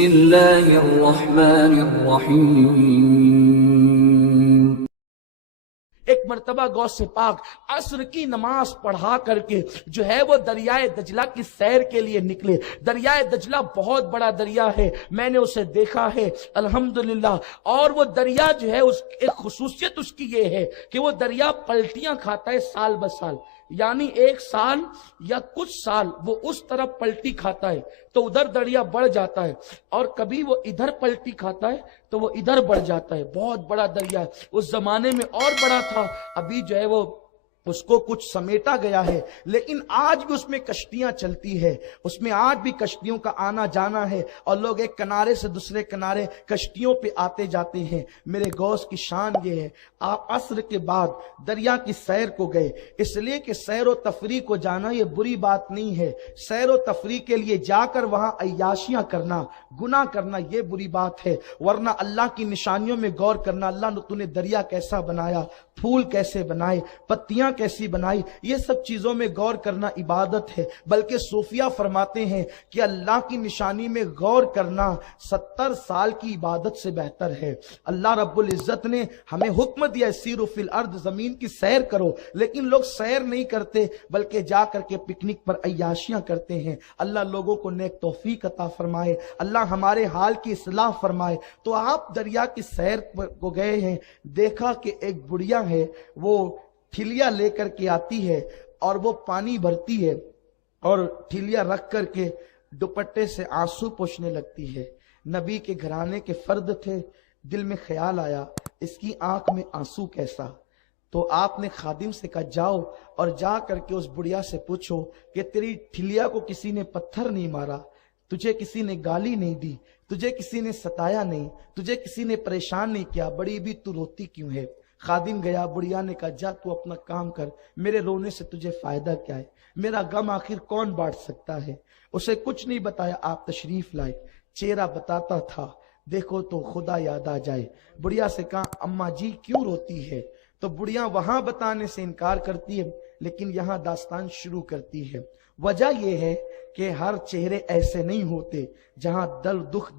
اللہ الرحمن الرحیم۔ ایک مرتبہ غوث پاک عصر کی نماز پڑھا کر کے جو ہے وہ دریائے دجلہ کی سیر کے لیے نکلے۔ دریائے دجلہ بہت بڑا دریا ہے، میں نے اسے دیکھا ہے الحمدللہ، اور وہ دریا جو ہے ایک خصوصیت اس کی یہ ہے کہ وہ دریا پلٹیاں کھاتا ہے سال بسال، یعنی ایک سال یا کچھ سال وہ اس طرف پلٹی کھاتا ہے تو ادھر دریا بڑھ جاتا ہے، اور کبھی وہ ادھر پلٹی کھاتا ہے تو وہ ادھر بڑھ جاتا ہے۔ بہت بڑا دریا ہے، اس زمانے میں اور بڑا تھا، ابھی جو ہے وہ اس کو کچھ سمیٹا گیا ہے، لیکن آج بھی اس میں کشتیاں چلتی ہے، اس میں آج بھی کشتیوں کا آنا جانا ہے، اور لوگ ایک کنارے سے دوسرے کنارے کشتیوں پہ آتے جاتے ہیں۔ میرے غوث کی شان یہ ہے، آپ عصر کے بعد دریا کی سیر کو گئے، اس لیے کہ سیر و تفریح کو جانا یہ بری بات نہیں ہے، سیر و تفریح کے لیے جا کر وہاں عیاشیاں کرنا، گناہ کرنا یہ بری بات ہے، ورنہ اللہ کی نشانیوں میں غور کرنا، اللہ نے دریا کیسا بنایا، پھول کیسے بنائے، پتیاں کیسی بنائی، یہ سب چیزوں میں غور کرنا عبادت ہے۔ بلکہ صوفیہ فرماتے ہیں کہ اللہ کی نشانی میں غور کرنا 70 سال کی عبادت سے بہتر ہے۔ اللہ رب العزت نے ہمیں حکم دیا سیروا فی الارض، زمین کی سیر کرو، لیکن لوگ سیر نہیں کرتے بلکہ جا کر کے پکنک پر عیاشیاں کرتے ہیں۔ اللہ لوگوں کو نیک توفیق عطا فرمائے، اللہ ہمارے حال کی اصلاح فرمائے۔ تو آپ دریا کی سیر کو گئے ہیں، دیکھا کہ ایک بڑھیا ہے وہ ٹھلیا لے کر کے آتی ہے اور وہ پانی بھرتی ہے اور ٹھلیا رکھ کر کے دوپٹے سے آنسو پوچھنے لگتی ہے۔ نبی کے گھرانے کے فرد تھے، دل میں خیال آیا اس کی آنکھ میں آنسو کیسا، تو آپ نے خادم سے کہا جاؤ اور جا کر کے اس بڑھیا سے پوچھو کہ تیری ٹھلیا کو کسی نے پتھر نہیں مارا، تجھے کسی نے گالی نہیں دی، تجھے کسی نے ستایا نہیں، تجھے کسی نے پریشان نہیں کیا، بڑی بھی تو روتی کیوں ہے؟ خادم گیا، بڑھیا نے کہا جا تو اپنا کام کر، میرے رونے سے تجھے فائدہ کیا ہے، میرا غم آخر کون بانٹ سکتا ہے؟ اسے کچھ نہیں بتایا، آپ تشریف لائے، چہرہ بتاتا تھا، دیکھو تو خدا یاد آ جائے۔ بڑھیا سے کہا اماں جی کیوں روتی ہے؟ تو بڑھیا وہاں بتانے سے انکار کرتی ہے، لیکن یہاں داستان شروع کرتی ہے۔ وجہ یہ ہے کہ ہر چہرے ایسے نہیں ہوتے جہاں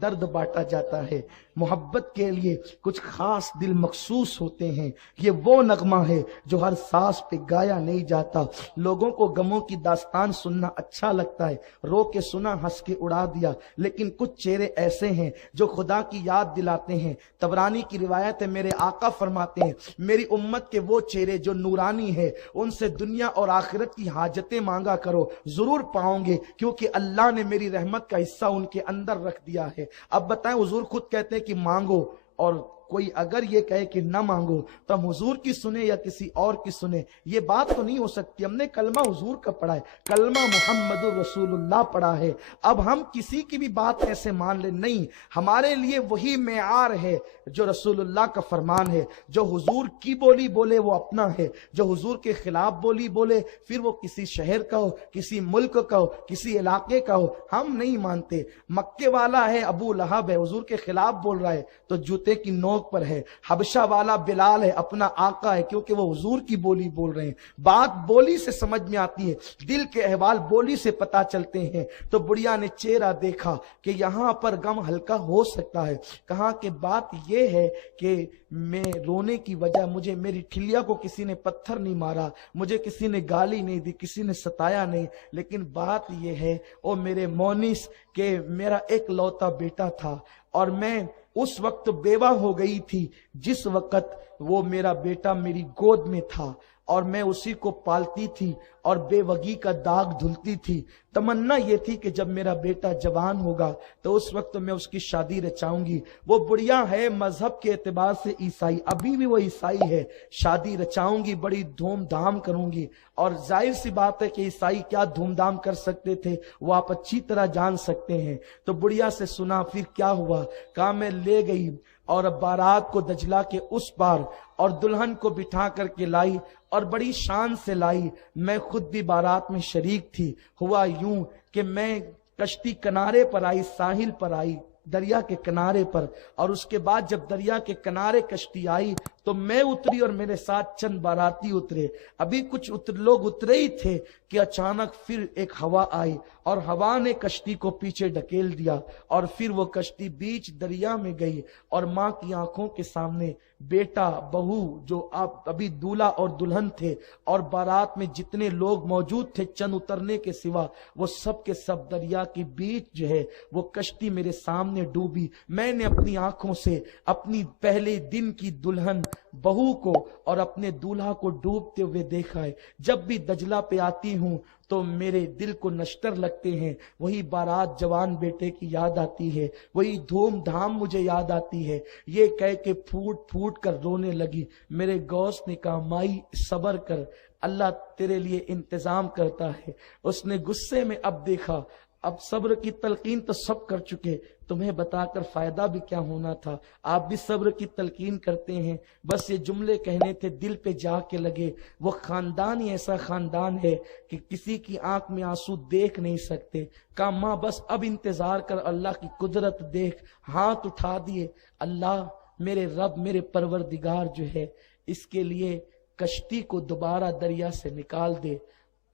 درد بانٹا جاتا ہے، محبت کے لیے کچھ خاص دل مخصوص ہوتے ہیں، یہ وہ نغمہ ہے جو ہر سانس پہ گایا نہیں جاتا۔ لوگوں کو غموں کی داستان سننا اچھا لگتا ہے، رو کے سنا، ہنس کے اڑا دیا، لیکن کچھ چہرے ایسے ہیں جو خدا کی یاد دلاتے ہیں۔ طبرانی کی روایت ہے، میرے آقا فرماتے ہیں میری امت کے وہ چہرے جو نورانی ہے ان سے دنیا اور آخرت کی حاجتیں مانگا کرو، ضرور پاؤں گے، کیونکہ اللہ نے میری رحمت کا حصہ ان کے اندر رکھ دیا ہے۔ اب بتائیں، حضور خود کہتے ہیں کہ مانگو، اور کوئی اگر یہ کہے کہ نہ مانگو تو ہم حضور کی سنیں یا کسی اور کی سنیں؟ یہ بات تو نہیں ہو سکتی۔ ہم نے کلمہ حضور کا پڑھا ہے، کلمہ محمد رسول اللہ پڑھا ہے، اب ہم کسی کی بھی بات کیسے مان لیں؟ نہیں، ہمارے لیے وہی معیار ہے جو رسول اللہ کا فرمان ہے۔ جو حضور کی بولی بولے وہ اپنا ہے، جو حضور کے خلاف بولی بولے پھر وہ کسی شہر کا ہو، کسی ملک کا ہو، کسی علاقے کا ہو، ہم نہیں مانتے۔ مکے والا ہے ابو لہب ہے، حضور کے خلاف بول رہا ہے تو جوتے کی نوک پر ہے۔ حبشہ والا بلال ہے، اپنا آقا ہے، کیونکہ وہ حضور کی بولی بول رہے ہیں۔ بات بولی سے سمجھ میں آتی ہے، دل کے احوال بولی سے پتا چلتے ہیں۔ تو بڑھیا نے چہرہ دیکھا کہ یہاں پر غم ہلکا ہو سکتا ہے، کہا کہ بات یہ ہے کہ میں رونے کی وجہ، مجھے میری ٹھلیا کو کسی نے پتھر نہیں مارا، مجھے کسی نے گالی نہیں دی، کسی نے ستایا نہیں، لیکن بات یہ ہے او میرے مونس کہ میرا ایک لوتا بیٹا تھا اور میں اس وقت بیوہ ہو گئی تھی جس وقت وہ میرا بیٹا میری گود میں تھا، اور میں اسی کو پالتی تھی اور بے وگی کا داغ دھلتی تھی۔ تمنا یہ تھی کہ جب میرا بیٹا جوان ہوگا تو اس وقت میں اس کی شادی رچاؤں گی۔ وہ بڑھیا ہے مذہب کے اعتبار سے عیسائی، ابھی بھی وہ عیسائی ہے، شادی رچاؤں گی، بڑی دھوم دھام کروں گی۔ اور ظاہر سی بات ہے کہ عیسائی کیا دھوم دھام کر سکتے تھے وہ آپ اچھی طرح جان سکتے ہیں۔ تو بڑھیا سے سنا پھر کیا ہوا، کہا میں لے گئی اور بارات کو دجلہ کے اس پار اور دلہن کو بٹھا کر کے لائی اور بڑی شان سے لائی۔ میں خود بھی بارات میں شریک تھی۔ ہوا یوں کہ میں کشتی کنارے پر آئی، ساحل پر آئی، دریا کے کنارے پر، اور اس کے بعد جب دریا کے کنارے کشتی آئی تو میں اتری اور میرے ساتھ چند باراتی اترے. ابھی کچھ لوگ اترے ہی تھے کہ اچانک پھر ایک ہوا آئی اور ہوا نے کشتی کو پیچھے ڈھکیل دیا اور پھر وہ کشتی بیچ دریا میں گئی اور ماں کی آنکھوں کے سامنے بیٹا بہو جو ابھی دولہا اور دلہن تھے اور بارات میں جتنے لوگ موجود تھے چند اترنے کے سوا وہ سب کے سب دریا کے بیچ جو ہے وہ کشتی میرے سامنے ڈوبی. میں نے اپنی آنکھوں سے اپنی پہلے دن کی دلہن بہو کو اور اپنے دولہا کو ڈوبتے ہوئے دیکھا ہے. جب بھی دجلہ پہ آتی ہوں تو میرے دل کو نشتر لگتے ہیں. وہی بارات جوان بیٹے کی یاد آتی ہے, وہی دھوم دھام مجھے یاد آتی ہے. یہ کہہ کے پھوٹ پھوٹ کر رونے لگی. میرے غوث نے کہا مائی صبر کر, اللہ تیرے لیے انتظام کرتا ہے. اس نے غصے میں اب دیکھا, اب صبر کی تلقین تو سب کر چکے, تمہیں بتا کر فائدہ بھی کیا ہونا تھا. آپ بھی صبر کی تلقین کرتے ہیں, بس یہ جملے کہنے تھے دل پہ جا کے لگے. وہ خاندان ہی ایسا خاندان ہے کہ کسی کی آنکھ میں آنسو دیکھ نہیں سکتے. کہا ماں بس اب انتظار کر, اللہ کی قدرت دیکھ. ہاتھ اٹھا دیے, اللہ میرے رب میرے پروردگار جو ہے اس کے لیے کشتی کو دوبارہ دریا سے نکال دے.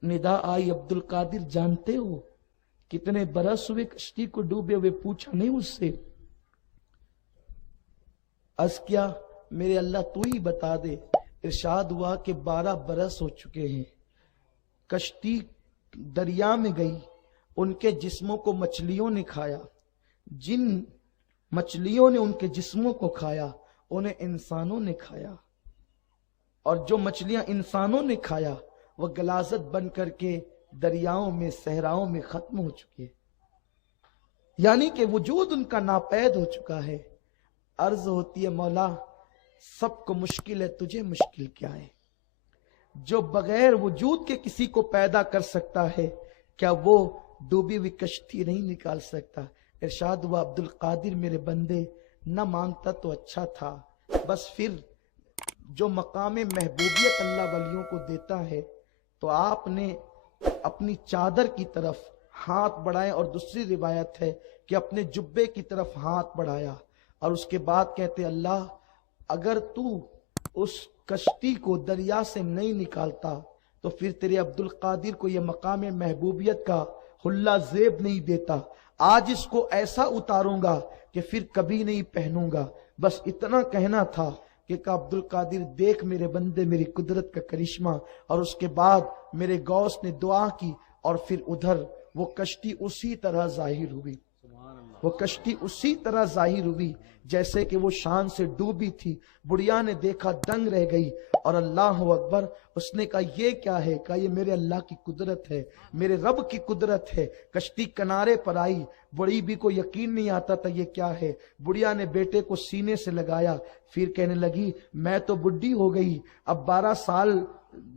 ندا آئی, عبد القادر جانتے ہو کتنے برس ہوئے کشتی کو ڈوبے ہوئے؟ پوچھا نہیں اس سے. عرض کیا میرے اللہ تو ہی بتا دے. ارشاد ہوا کہ 12 برس ہو چکے ہیں. کشتی دریا میں گئی, ان کے جسموں کو مچھلیوں نے کھایا. جن مچھلیوں نے ان کے جسموں کو کھایا انہیں انسانوں نے کھایا, اور جو مچھلیاں انسانوں نے کھایا وہ غلاظت بن کر کے دریاؤں میں صحراؤں میں ختم ہو چکے, یعنی کہ وجود ان کا ناپید ہو چکا ہے. عرض ہوتی ہے مولا سب کو مشکل ہے, تجھے مشکل کیا ہے؟ جو بغیر وجود کے کسی کو پیدا کر سکتا ہے کیا وہ ڈوبی ہوئی کشتی نہیں نکال سکتا؟ ارشاد ہوا عبد القادر میرے بندے نہ مانگتا تو اچھا تھا. بس پھر جو مقام محبوبیت اللہ ولیوں کو دیتا ہے تو آپ نے اپنی چادر کی طرف ہاتھ بڑھائے, اور دوسری روایت ہے کہ اپنے جبے کی طرف ہاتھ بڑھایا اور اس کے بعد کہتے اللہ اگر تو اس کشتی کو دریا سے نہیں نکالتا تو پھر تیرے عبد القادر کو یہ مقام محبوبیت کا حلہ زیب نہیں دیتا. آج اس کو ایسا اتاروں گا کہ پھر کبھی نہیں پہنوں گا. بس اتنا کہنا تھا کہ عبد القادر دیکھ میرے بندے میری قدرت کا کرشمہ. اور اس کے بعد میرے غوث نے دعا کی اور پھر ادھر وہ کشتی اسی طرح ظاہر ہوئی, وہ کشتی اسی طرح ظاہر ہوئی جیسے کہ وہ شان سے ڈوبی تھی. بڑھیا نے دیکھا دنگ رہ گئی اور اللہ اکبر. اس نے کہا یہ کیا ہے؟ کہا یہ میرے اللہ کی قدرت ہے, میرے رب کی قدرت ہے. کشتی کنارے پر آئی, بڑی بھی کو یقین نہیں آتا تھا یہ کیا ہے. بڑھیا نے بیٹے کو سینے سے لگایا, پھر کہنے لگی میں تو بڈھی ہو گئی, اب 12 سال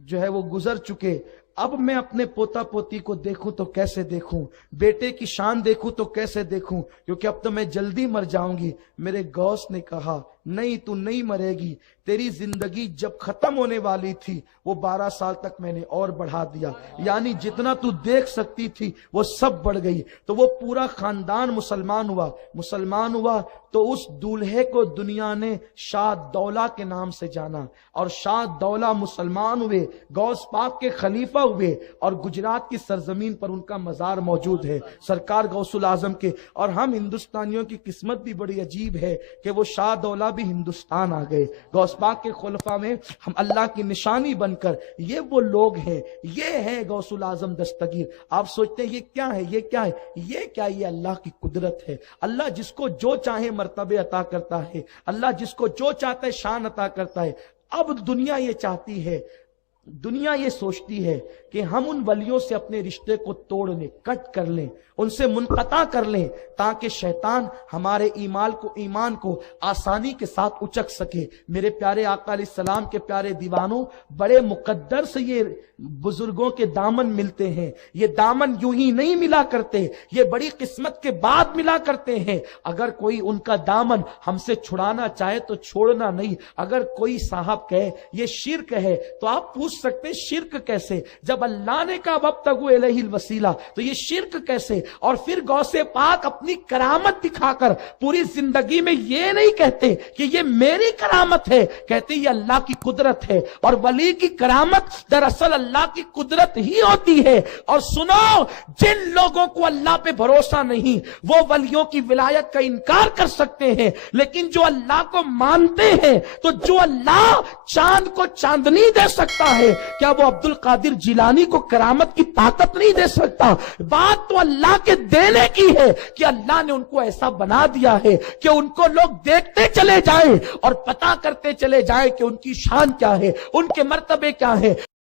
جو ہے وہ گزر چکے, اب میں اپنے پوتا پوتی کو دیکھوں تو کیسے دیکھوں, بیٹے کی شان دیکھوں تو کیسے دیکھوں, کیونکہ اب تو میں جلدی مر جاؤں گی. میرے غوث نے کہا نہیں تو نہیں مرے گی, تیری زندگی جب ختم ہونے والی تھی وہ 12 سال تک میں نے اور بڑھا دیا, یعنی جتنا تو دیکھ سکتی تھی وہ سب بڑھ گئی. تو وہ پورا خاندان مسلمان ہوا تو اس دولہے کو دنیا نے شاہ دولہ کے نام سے جانا, اور شاہ دولہ مسلمان ہوئے, غوث پاک کے خلیفہ ہوئے, اور گجرات کی سرزمین پر ان کا مزار موجود ہے سرکار غوث الاعظم کے. اور ہم ہندوستانیوں کی قسمت بھی بڑی عجیب ہے کہ وہ شاہ دولہ بھی ہندوستان آ گئے. غوث پاک کے خلفاء میں ہم اللہ کی نشانی بن کر, یہ وہ لوگ ہیں, یہ ہے غوث الاعظم دستگیر. آپ سوچتے ہیں یہ کیا ہے, یہ کیا ہے, یہ کیا, یہ اللہ کی قدرت ہے. اللہ جس کو جو چاہے مرتبے عطا کرتا ہے, اللہ جس کو جو چاہتا ہے شان عطا کرتا ہے. اب دنیا یہ چاہتی ہے, دنیا یہ سوچتی ہے کہ ہم ان ولیوں سے اپنے رشتے کو توڑ لیں, کٹ کر لیں, ان سے منقطع کر لیں, تاکہ شیطان ہمارے ایمان کو آسانی کے ساتھ اچک سکے. میرے پیارے آقا علیہ السلام کے پیارے دیوانوں, بڑے مقدر سے یہ بزرگوں کے دامن ملتے ہیں. یہ دامن یوں ہی نہیں ملا کرتے, یہ بڑی قسمت کے بعد ملا کرتے ہیں. اگر کوئی ان کا دامن ہم سے چھڑانا چاہے تو چھوڑنا نہیں. اگر کوئی صاحب کہے یہ شرک ہے تو آپ پوچھ سکتے شرک کیسے, جب اللہ نے کہا وابتغوا الیہ الوسیلہ, تو یہ شرک کیسے؟ اور پھر غوث پاک اپنی کرامت دکھا کر پوری زندگی میں یہ نہیں کہتے کہ یہ میری کرامت ہے، کہتے یہ اللہ کی قدرت ہے، اور ولی کی کرامت دراصل اللہ کی قدرت ہی ہوتی ہے۔ اور سنو، جن لوگوں کو اللہ پہ بھروسہ نہیں وہ ولیوں کی ولایت کا انکار کر سکتے ہیں، لیکن جو اللہ کو مانتے ہیں، تو جو اللہ چاند کو چاندنی دے سکتا ہے، کیا وہ عبد القادر جیلانی کو کرامت کی طاقت نہیں دے سکتا؟ بات تو اللہ کے دینے کی ہے کہ اللہ نے ان کو ایسا بنا دیا ہے کہ ان کو لوگ دیکھتے چلے جائیں اور پتہ کرتے چلے جائیں کہ ان کی شان کیا ہے، ان کے مرتبے کیا ہے۔